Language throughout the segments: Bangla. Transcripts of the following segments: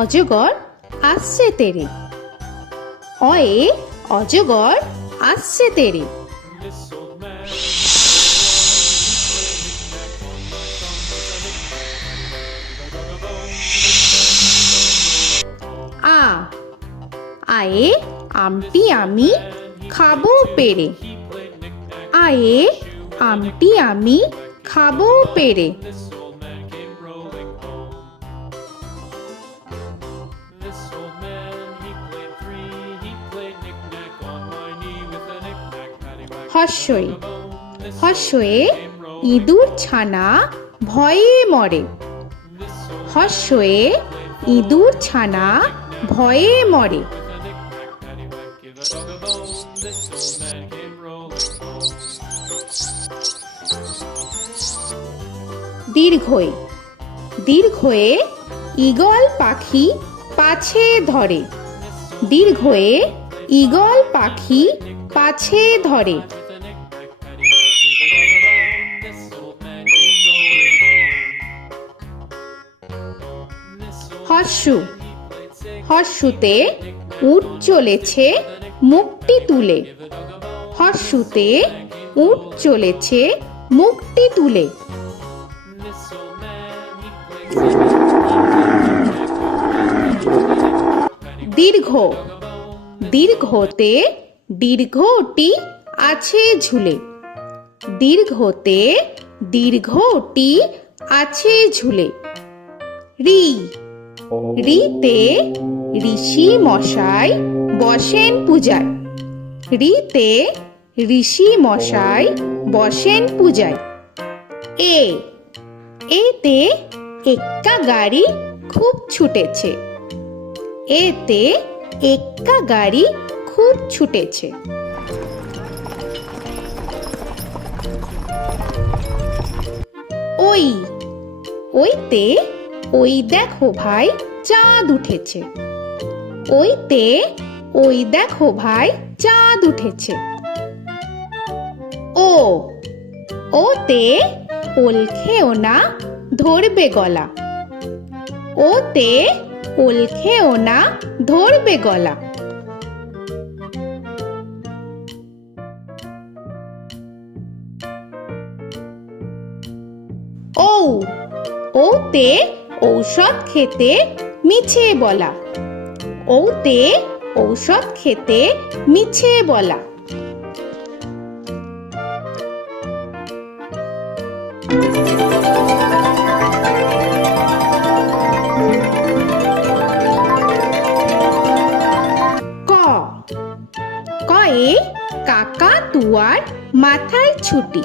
অজগর আসছে তেরে। অয়ে অজগর আসছে তেরে। আ আয়ে আমটি আমি খাবো পেরে। আয়ে আমটি আমি খাবো পেরে। হর্ষই হর্ষয়ে ইঁদুর ছানা ভয়ে মরে। হর্ষয়ে ইঁদুর ছানা ভয়ে মরে। দীর্ঘই দীর্ঘয়ে ঈগল পাখি পাছে ধরে। দীর্ঘয়ে ঈগল পাখি পাছে ধরে। হর্ষু হর্ষুতে উট চলেছে মুখটি তুলে। হর্ষুতে উট চলেছে মুখটি তুলে। দীর্ঘ দীর্ঘতে দীর্ঘটি আছে ঝুলে। দীর্ঘতে দীর্ঘটি আছে ঝুলে। রি রিতে ঋষি মশাই বসেন পূজায়। রিতে ঋষি মশাই বসেন পূজায়। এ এতে এক্কা গাড়ি খুব ছুটেছে। এতে এক্কা গাড়ি খুব ছুটেছে। ওই ওইতে ওই দেখো ভাই চাঁদ উঠেছে। ওইতে ওই দেখো ভাই চাঁদ উঠেছে। ও ওতে ওল খেও না ধরবে গলা। ওতে ওল খেও না ধরবে গলা। ঔ ওতে ঔষধ খেতে মিছে বলা। ওতে ঔষধ খেতে মিছে বলা। ক কয়ে কাকা তুয়ার মাথায় ছুটি।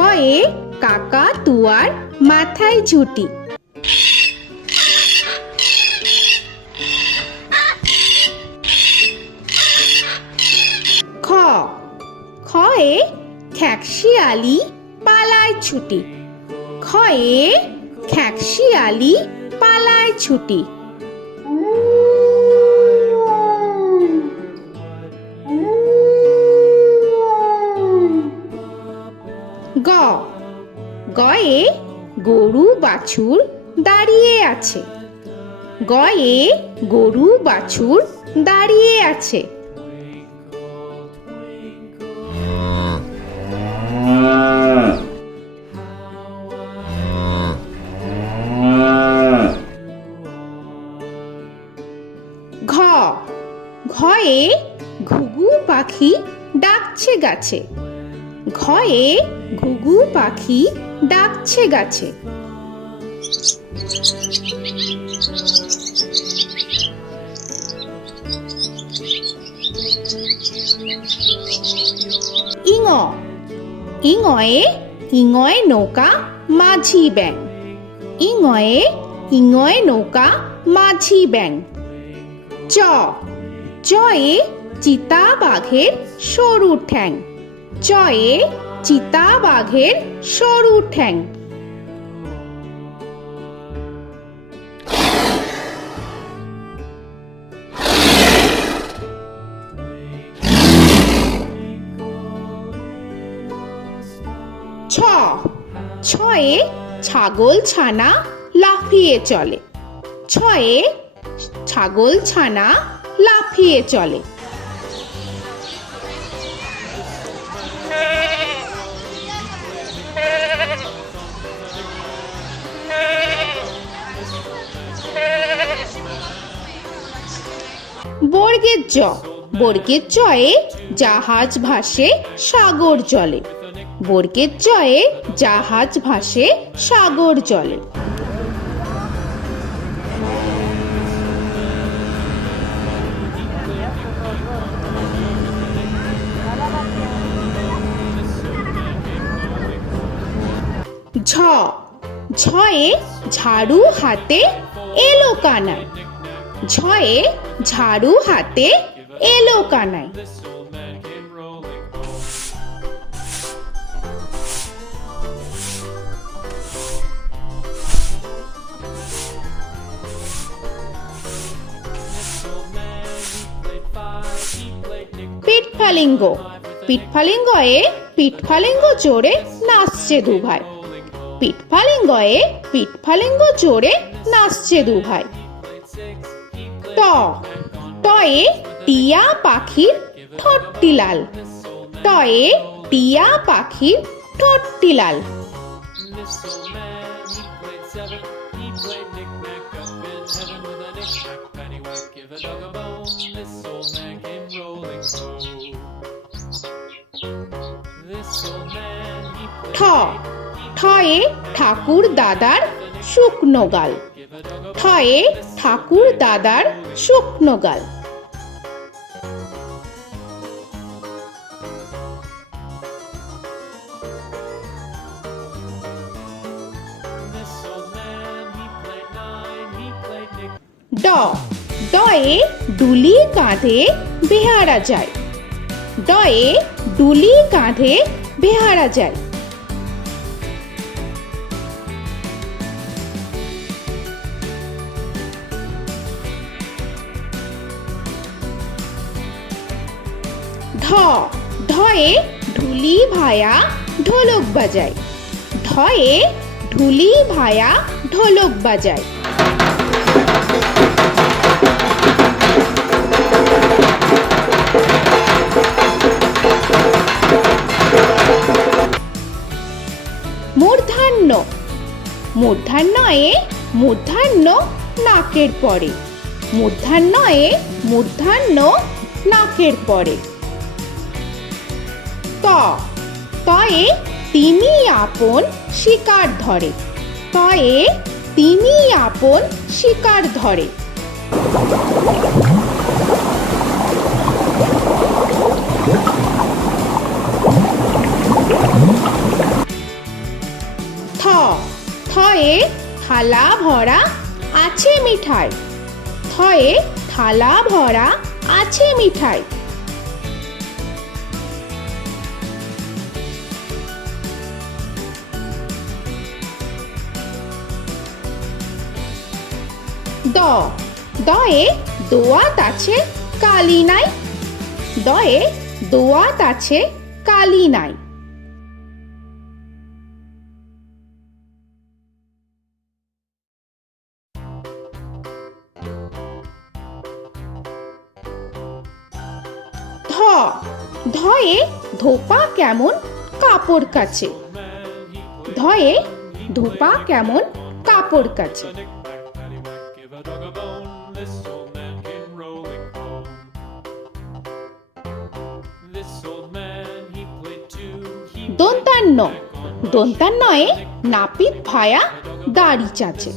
কয়ে কাকা তুয়ার মাথায় ঝুটি। খ খয়ে খ্যাকশিয়ালি পালায় ছুটি। খয়ে খ্যাকশিয়ালি পালায় ছুটি। গ গয়ে গরু বাছুর দাঁড়িয়ে আছে। গয়ে গরু বাছুর দাঁড়িয়ে আছে। ঘ ঘয়ে ঘুঘু পাখি ডাকছে গাছে। ঘয়ে ঘুঘু পাখি ডাকছে গাছে। ইঙ ইঙয়ে ইঙয়ে নৌকা মাঝি ব্যাং। ইঙয়ে ইঙয়ে নৌকা মাঝি ব্যাং। চ চয়ে চিতা বাঘের সরু ঠ্যাং। চয়ে চিতা বাঘের সরু ঠ্যাং। ছ ছয়ে ছাগল ছানা লাফিয়ে চলে। ছয়ে ছাগল ছানা লাফিয়ে চলে। বর্গের জ, বর্গের জয়ে জাহাজ ভাসে সাগর জলে। বর্গের জয়ে জাহাজ ভাসে সাগর জলে। ঝ, ঝয়ে ঝাড়ু হাতে এলো কানাই। ঝয়ে ঝাড়ু হাতে এলো কানাই। পিঠফালিঙ্গ, পিঠফালিঙ্গয়ে পিঠফালিঙ্গ জোরে নাচছে দুভাই। পিঠফালিঙ্গয়ে পিঠফালিঙ্গ জোরে নাচছে দুভাই। ট, টয়ে টিয়া পাখির ঠোঁটটি লাল। টয়ে টিয়া পাখির ঠোঁটটি লাল। ঠ, ঠয়ে ঠাকুর দাদার শুকনো গাল। ঠয়ে ঠাকুর দাদার শুকনো গাল। ড, ডয়ে ডুলি কাঁধে বেহারা যায়। ডয়ে ডুলি কাঁধে বেহারা যায়। ঢ, ঢয়ে ঢুলি ভায়া ঢোলক বাজায়। ঢয়ে ঢুলি ভায়া ঢোলক বাজায়। মূর্ধন্য, মূর্ধন্যয়ে মূর্ধন্য নাকের পরে। মূর্ধন্যয়ে মূর্ধন্য নাকের পরে। ত, তয়ে তিনি আপন শিকার ধরে। তয়ে তিনি আপন শিকার ধরে। থ, থয়ে থালা ভরা আছে মিঠাই। থয়ে থালা ভরা আছে মিঠাই। দ, দয়ে দোয়াত আছে কালি নাই। দয়ে দোয়াত আছে কালি নাই। ধ, ধয়ে ধোপা কেমন কাপড় কাচে। ধয়ে ধোপা কেমন কাপড় কাচে। দন্তান্ন, দন্তান্নয়ে নাপিত ভায়া দাড়ি চাচে।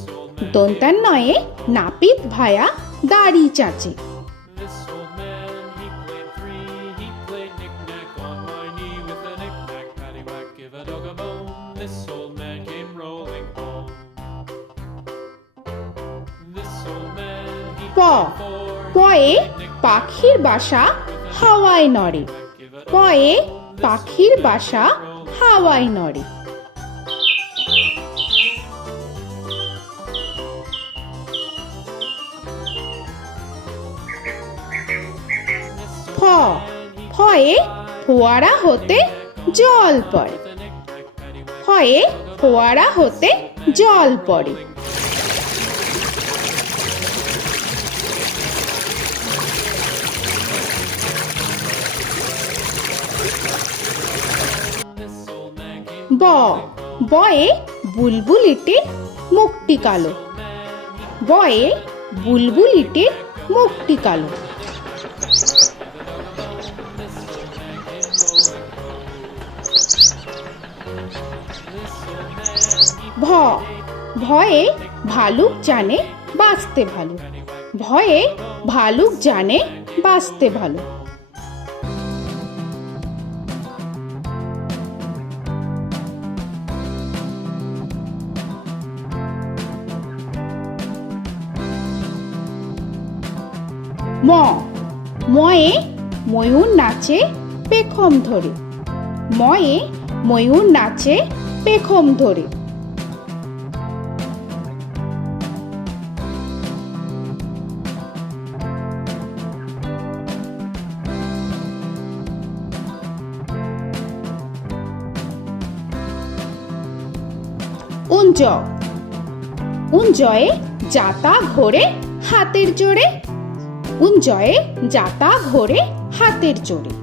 দন্তান্নয়ে নাপিত ভায়া দাড়ি চাচে। প, পয়ে পাখির বাসা হাওয়ায় নড়ে। পয়ে পাখির বাসা হাওয়ায় নড়ে। ফ, ফয়ে ফোয়ারা হতে জল পড়ে। ফয়ে ফোয়ারা হতে জল পড়ে। ব বয়ে বুলবুলিটির মুখটি কালো। বয়ে বুলবুলিটির মুখটি কালো। ভ ভয়ে ভালুক জানে বাঁচতে ভালো। ভয়ে ভালুক জানে বাঁচতে ভালো। ম ময়ে ময়ূর নাচে পেখম ধরে। ময়ে ময়ূর নাচে পেখম ধরে। উঞ্জ উঞ্জয়ে যাতা ঘোরে হাতের জোরে। উঞ্জয়ে যাতা ঘোরে হাতের জোরে।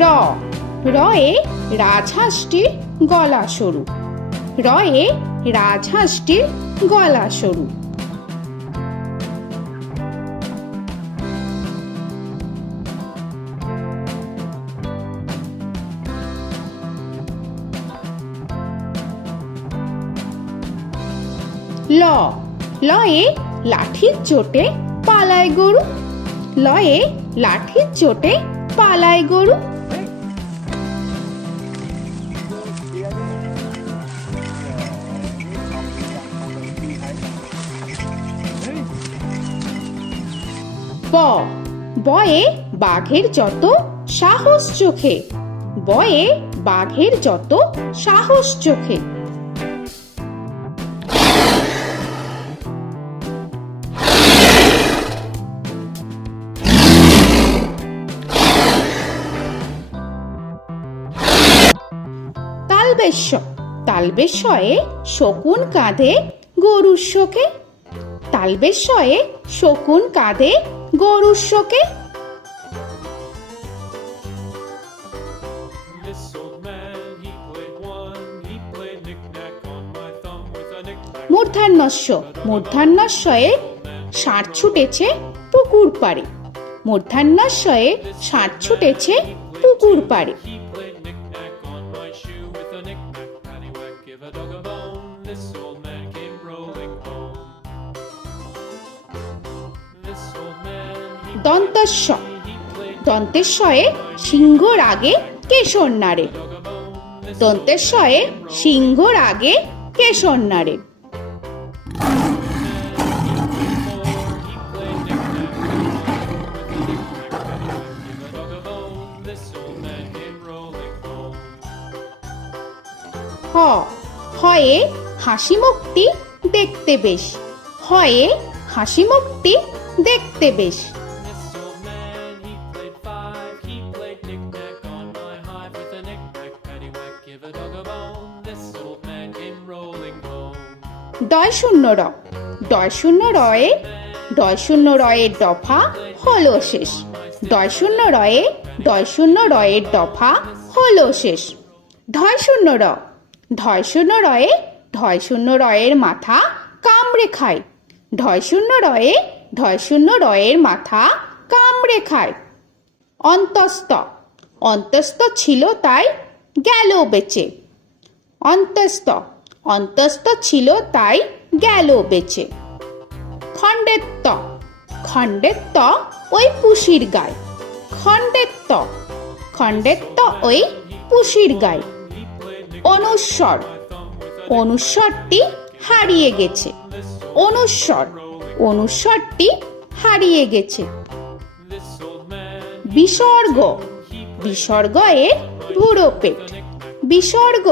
র রয়ে রাজহাঁসটির গলা সরু। রয়ে রাজহাঁসটির গলা সরু। ল লয়ে লাঠির চোটে পালায় গরু। লয়ে লাঠির চোটে পালায় গরু। ব বয়ে বাঘের যত সাহস চোখে। বয়ে বাঘের যত সাহস চোখে। তালবেশ্য তালবেশ্যয়ে শকুন কাঁধে গরুর শোকে। তালবেশ্যয়ে শকুন কাঁধে গরুর শোকে। মূর্ধন্যস্য মূর্ধন্যস্বয়ে ষাঁড় ছুটেছে পুকুর পাড়ে। মূর্ধন্যস্বয়ে ষাঁড় ছুটেছে পুকুর পাড়ে। দন্তস্ব দন্তেশ্বয়ে সিংহর আগে কেশর নাড়ে। দন্তেশ্বয়ে সিংহর আগে কেশর নাড়ে। হ হয়ে হাসি মুখটি দেখতে বেশ। হয়ে হাসি মুখটি দেখতে বেশ। ডয় শূন্য র ডয় শূন্য রয়ে ডয় শূন্য রয়ের দফা হলো শেষ। ডয় শূন্য রয়ে ডয় শূন্য রয়ের দফা হলো শেষ। ঢয় শূন্য র ঢয় শূন্য রয়ে ঢয় শূন্য রয়ের মাথা কামড়ে খায়। ঢয় শূন্য রয়ে ঢয় শূন্য রয়ের মাথা কামড়ে খায়। অন্তস্থ অন্তস্থ ছিল তাই গেল বেঁচে। অন্তস্থ অন্তস্থ ছিল তাই গেল বেঁচে। খণ্ডেত্ব খণ্ডেত্ব ওই পুষির গায়। খণ্ডেত্ব খণ্ডেত্ব ওই পুষির গায়। অনুস্বর অনুস্বরটি হারিয়ে গেছে। অনুস্বর অনুস্বরটি হারিয়ে গেছে। বিসর্গ বিসর্গ এর বুড়ো পেট। বিসর্গ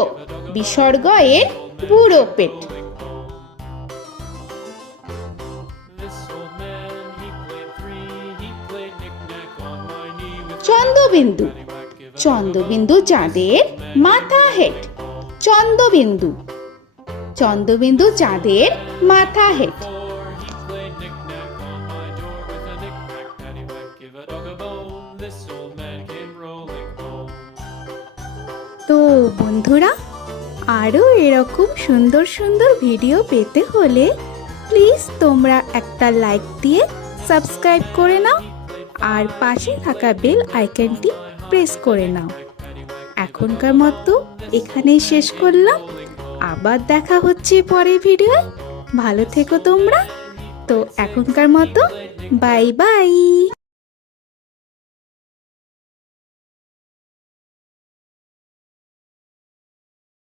বিসর্গ এর বুড়ো পেট। চন্দ্রবিন্দু চন্দ্রবিন্দু চাঁদের মাথা হেট। চন্দ্রবিন্দু চন্দ্রবিন্দু চাঁদের মাথা হেড। তো বন্ধুরা, আরও এরকম সুন্দর সুন্দর ভিডিও পেতে হলে প্লিজ তোমরা একটা লাইক দিয়ে সাবস্ক্রাইব করে নাও আর পাশে থাকা বেল আইকনটি প্রেস করে নাও। এখনকার মতো এখানেই শেষ করলাম, আবার দেখা হচ্ছে পরের ভিডিও। ভালো থেকো তোমরা। তো এখনকার মতো বাই বাই।